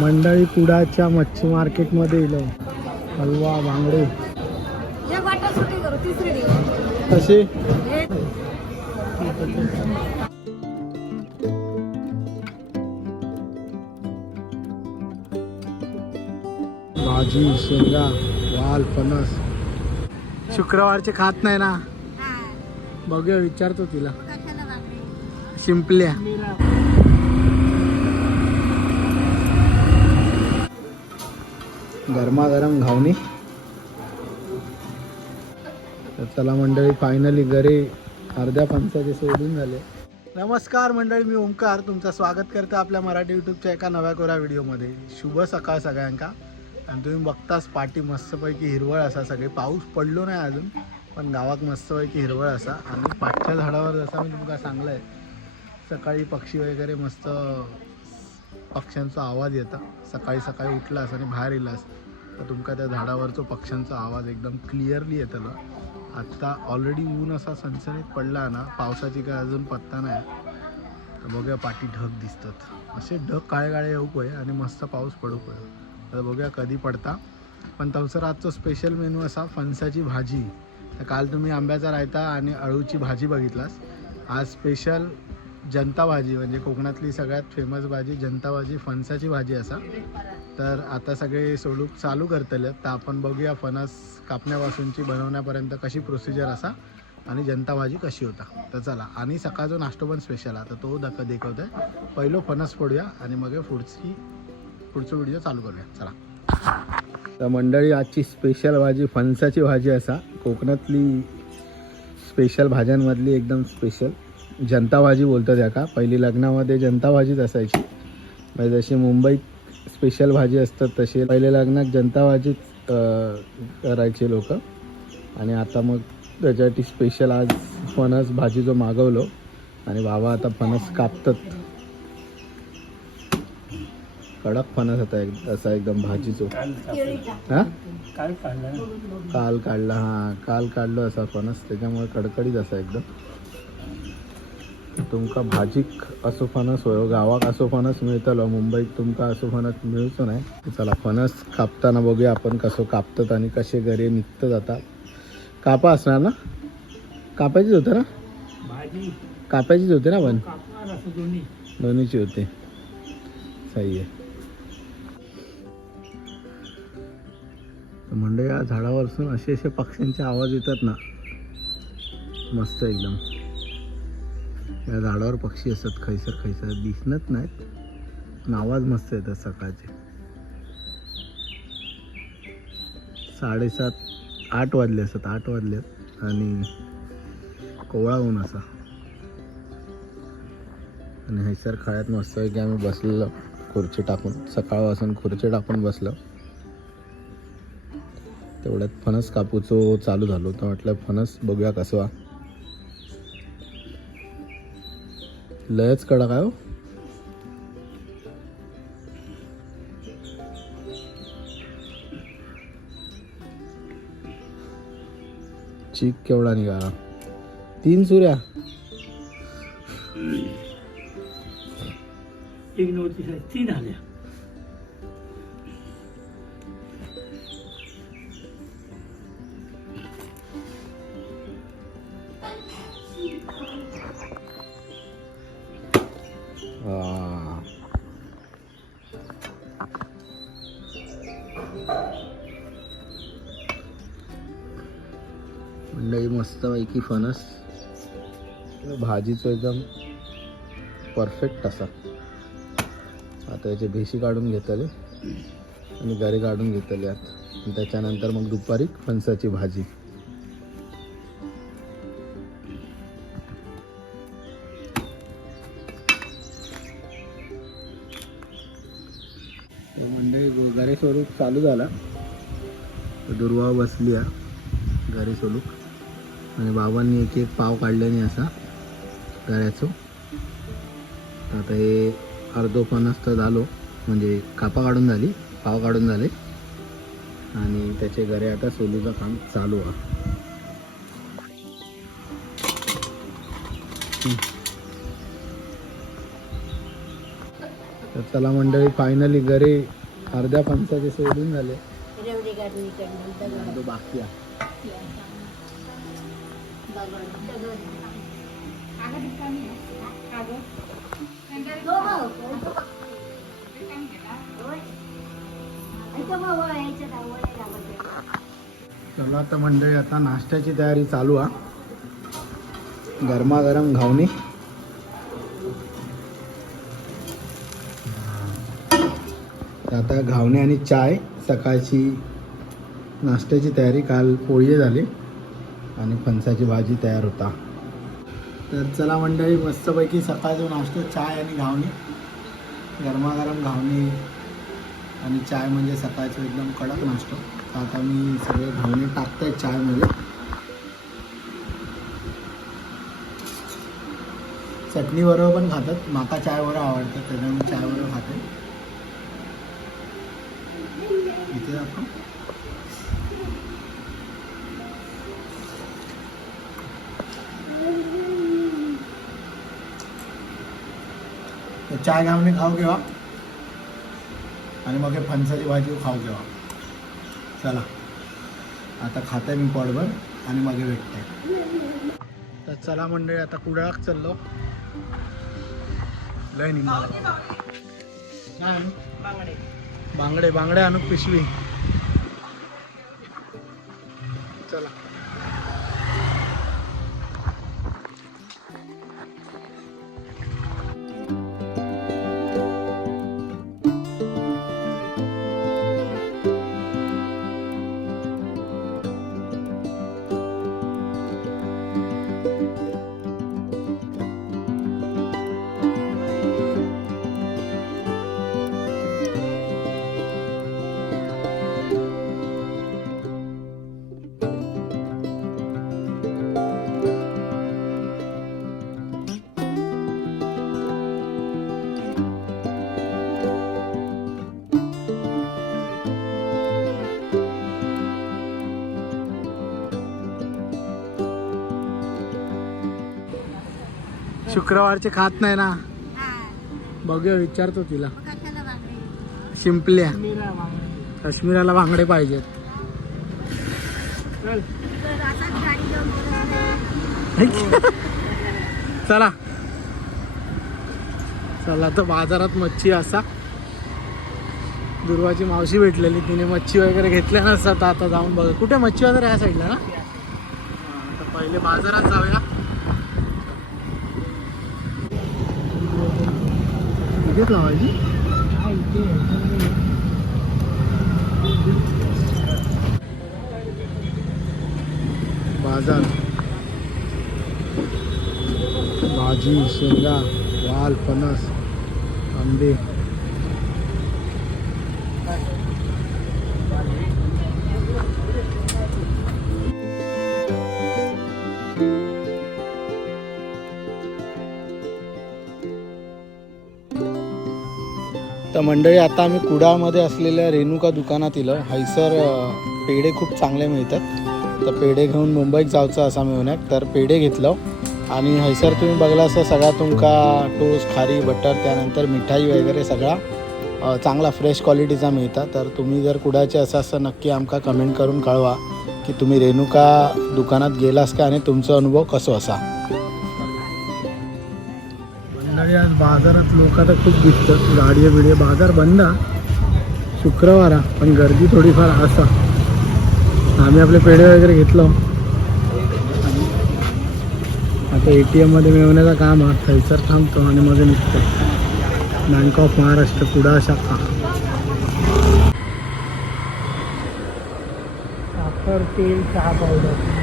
मंडळी कुडाच्या मच्छी मार्केटमध्ये येलो हलवा बांगडे कसे? भाजी शेंगा वाल फणस. शुक्रवारचे खात नाही ना? बघूया विचारतो तिला. शिंपल्या. गरमागरम घावणी. तर चला मंडळी फायनली घरी अर्ध्या पंचाचे सोडून झाले. नमस्कार मंडळी मी ओंकार तुमचं स्वागत करतो आपल्या मराठी यूट्यूबच्या एका नव्या कोऱ्या व्हिडिओमध्ये. शुभ सकाळ सगळ्यांका. आणि तुम्ही बघताच पाठी मस्तपैकी हिरवळ असा सगळे. पाऊस पडलो नाही अजून पण गावात मस्तपैकी हिरवळ असा. आणि पाठच्या झाडावर जसा मी तुमका सांगलंय सकाळी पक्षी वगैरे मस्त पक्ष्यांचा आवाज येता. सकाळी सकाळी उठलास आणि बाहेर येलास तर तुमका त्या झाडावरचो पक्ष्यांचा आवाज एकदम क्लिअरली येतलो. आत्ता ऑलरेडी ऊन असा सनसनीत पडला ना पावसाची काय अजून पत्ता नाही. तर बघूया पाठी ढग दिसतात. असे ढग काळे काळे येऊ होय आणि मस्त पाऊस पडू होय तर बघूया कधी पडता. पण तवसर आजचा स्पेशल मेनू असा फणसाची भाजी. तर काल तुम्ही आंब्याचा रायता आणि अळूची भाजी बघितलास. आज स्पेशल जनता भाजी म्हणजे कोकणातली सगळ्यात फेमस भाजी जनता भाजी फणसाची भाजी असा. तर आता सगळे सोडूक चालू करतले तर आपण बघूया फणस कापण्यापासूनची बनवण्यापर्यंत कशी प्रोसिजर असा आणि जनता भाजी कशी होता. तर चला आणि सकाळचा नाश्तो पण स्पेशल आहे. तर तो दाखव देखवतो आहे पहिलं फणस फोडूया आणि मग पुढची पुढचा व्हिडिओ चालू करूया. चला. तर मंडळी आजची स्पेशल भाजी फणसाची भाजी असा. कोकणातली स्पेशल भाज्यांमधली एकदम स्पेशल जनता भाजी बोलतात याका पहिली लग्नामध्ये जनता भाजीच असायची. म्हणजे जशी मुंबईत स्पेशल भाजी असतात तशी पहिले लग्नात जनता भाजीच करायचे लोक. आणि आता मग त्याच्यासाठी स्पेशल आज फणस भाजी जो मागवलो. आणि बाबा आता फणस कापतात. कडक फणस होता एक असा एकदम भाजीचो. हा? काल काढला हा. काल काढलो असा फणस. त्याच्यामुळे कडकडीत असा एकदम. तुमका भाजीक असो फणस होय गावाक असो फणस मिळतलो मुंबईत तुमका असो फणस मिळूचो नाही. चला फणस कापताना बघूया आपण कसं कापतात आणि कसे घरी निघतं जातात. कापा असणार ना? कापायचीच होतं ना? कापायचीच होते ना पण? दोन्हीची होते. सही आहे. म्हणजे या झाडावरसून असे असे पक्ष्यांचे आवाज येतात ना. मस्त एकदम. या झाडावर पक्षी असतात खैसर खैसर दिसणत नाहीत पण आवाज मस्त येतात सकाळचे. साडेसात आठ वाजले असतात आठ वाजले आणि कोवळा ऊन असा. आणि हैसर खाळ्यात मस्त की आम्ही बसलेलो खुर्ची टाकून. सकाळपासून खुर्ची टाकून बसलो. तेवढ्यात फणस कापूचो चालू झालो तर म्हटलं फणस बघूया कसं लयच कडक आहे हो. चीक केवढा निघाला. तीन सुऱ्या एक नव्हती तीन आल्या. की फणस भाजीचं एकदम परफेक्ट असा. आता याचे भेशी काढून घेतले आणि गरे काढून घेतले आत त्याच्यानंतर मग दुपारी फणसाची भाजी. म्हणजे गरे स्वरूप चालू झाला. दुर्वा बसली आहे. गरे स्वरूप. आणि बाबांनी एक एक पाव काढल्याने असा. गऱ्याचो आता हे अर्धो फणस तर झालो. म्हणजे कापा काढून झाली पाव काढून झाले. आणि त्याचे गरे आता सोलूचं काम चालू आहे. तर चला मंडळी फायनली घरी अर्ध्या फणसाचे सोडून झाले. बाकी आहे. चला आता मंडळी आता नाश्त्याची तयारी चालू आहे गरमागरम घावणी. आता घावणे आणि चाय सकाळची नाश्त्याची तयारी काल पोळी झाली. आणि फणसाची भाजी तयार होता. तर चला मंडळी मस्तपैकी सकाळचा नाश्ता चाय आणि घावणी. गरमागरम घावणी आणि चाय म्हणजे सकाळचं एकदम कडक नाश्ता. तर आता मी सगळे घावणे टाकताय चायमध्ये. चटणीबरोबर पण खातात. माका चायबरोबर आवडतं त्याच्यामुळे चायबरोबर खाते. इथे आपण तर चाय घावणे खाऊ केव्हा? आणि मग हे फणसाची भाजी खाऊ केव्हा? चला. आता खाते मी पोटभर आणि मग भेटते. तर चला मंडळी आता कुडाळाक चाललो. लय आणू? बांगडे बांगडे आणू पिशवी. चला. शुक्रवारचे खात नाही ना. बघूया विचारतो तिला. शिंपल्या. काश्मीराला बांगडे पाहिजेत. चल. चला. चला तर बाजारात मच्छी असा. दुर्वाची मावशी भेटलेली तिने मच्छी वगैरे घेतल्या नसतात. आता जाऊन बघ. कुठे मच्छी वगैरे या साईडला ना? तर पहिले बाजारात जाऊया. इथेच लावायची बाजार भाजी शेंगा वाल फणस आंबे तर मंडळी आता आम्ही कुडाळमध्ये असलेल्या रेणुका दुकानात येलो हैसर पेढे खूप चांगले मिळतात. तर पेढे घेऊन मुंबईत जायचं असा मिळवण्याक तर पेढे घेतलं. आणि हैसर तुम्ही बघला असं सगळा तुमका टोस्ट खारी बटर त्यानंतर मिठाई वगैरे सगळा चांगला फ्रेश क्वालिटीचा मिळतात तर तुम्ही जर कुडाचे असं असं नक्की आमका कमेंट करून कळवा की तुम्ही रेणुका दुकानात गेलास का आणि तुमचा अनुभव कसो असा? मंडळी आज बाजारात लोक आता खूप दिसतात. गाडी बिडी बाजार बंद हा. शुक्रवार हा, पण गर्दी थोडीफार असा आम्ही आपले पेढे वगैरे घेतलो. आता ए टी एममध्ये मिळवण्याचं काम हा. थैसर थांबतो आणि मध्ये निघतो. बँक ऑफ महाराष्ट्र कुडा शाखा. साखर तेल चहा पावडर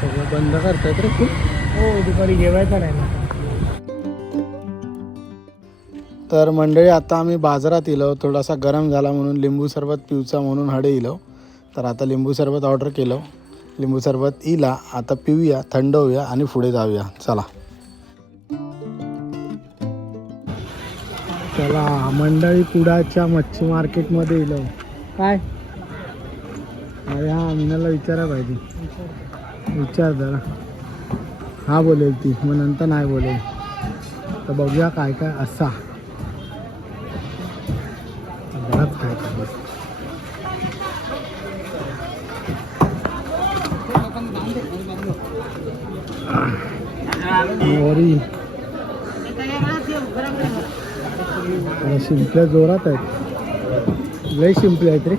सगळं बंद करतायत रे खूप हो दुपारी जेवायचं नाही ना. तर मंडळी आता आम्ही बाजारात इलो. थोडासा गरम झाला म्हणून लिंबू सरबत पिवचा म्हणून हडे इलो. तर आता लिंबू सरबत ऑर्डर केलं. लिंबू सरबत इला आता पिऊया थंड होऊया आणि पुढे जाऊया. चला. चला मंडळी कुडाच्या मच्छी मार्केटमध्ये इलो. काय? अरे हा मीनाला विचारा पाहिजे. विचार जरा. हा बोलेल ती मग नंतर नाही बोलेल. तर बघूया काय काय असा. काय काय. मोहरी शिंपल्या जोरात आहेत. लय शिंपले आहेत रे.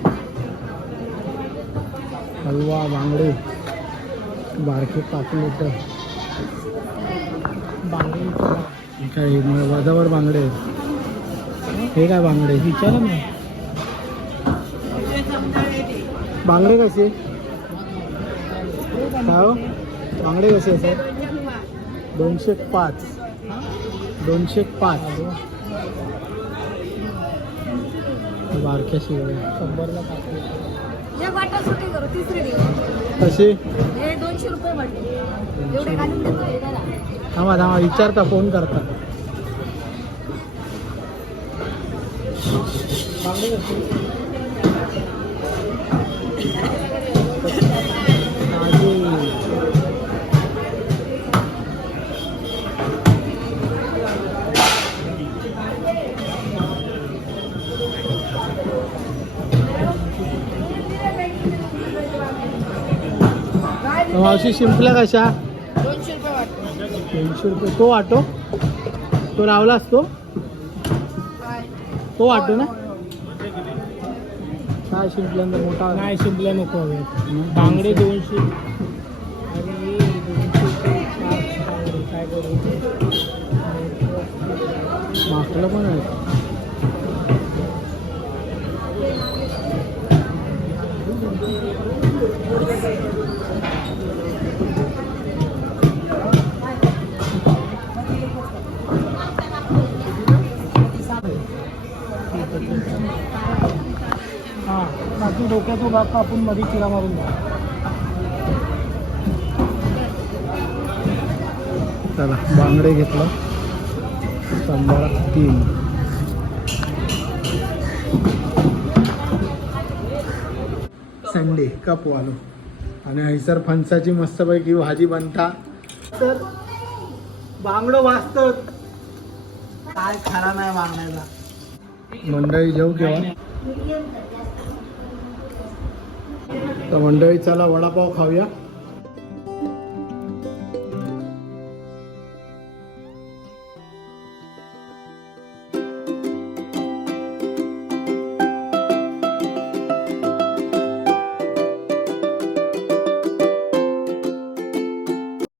हलवा बांगडे. बारके पाच लिटर हे काय हे म- वजावर बांगडे हे काय बांगडे? विचारा ना. बांगडे कसे? काय हो? बांगडे कसे असतात दोनशे पाच. दोनशे पाच. बारक्या शिवल्या शंभरला पाच. दोनशे रुपये एवढे घालून. थांबा थांबा विचारता फोन करता. मावशी शिंपल्या कशा? दोनशे रुपये वाटते. तीनशे रुपये. तो ऑटो तो लावलास तो तो ऑटो ना. काय शिंपल्यानंतर मोठा? नाही शिंपल्या नको हवे बांगडे दोनशे. माकलं पण आहे. डोक्याचा भाग कापून मध्ये चिरा मारून द्या चला बांगडे घेतलं. शंभर तीन. संडे कप वालो आणि हैसर फणसाची मस्तपैकी भाजी बनता. तर बांगडं वाचत काय खरा नाही बांगड्याचा. मंडळी जेऊ केव्हा? तर मंडळी चला वडापाव खाऊया.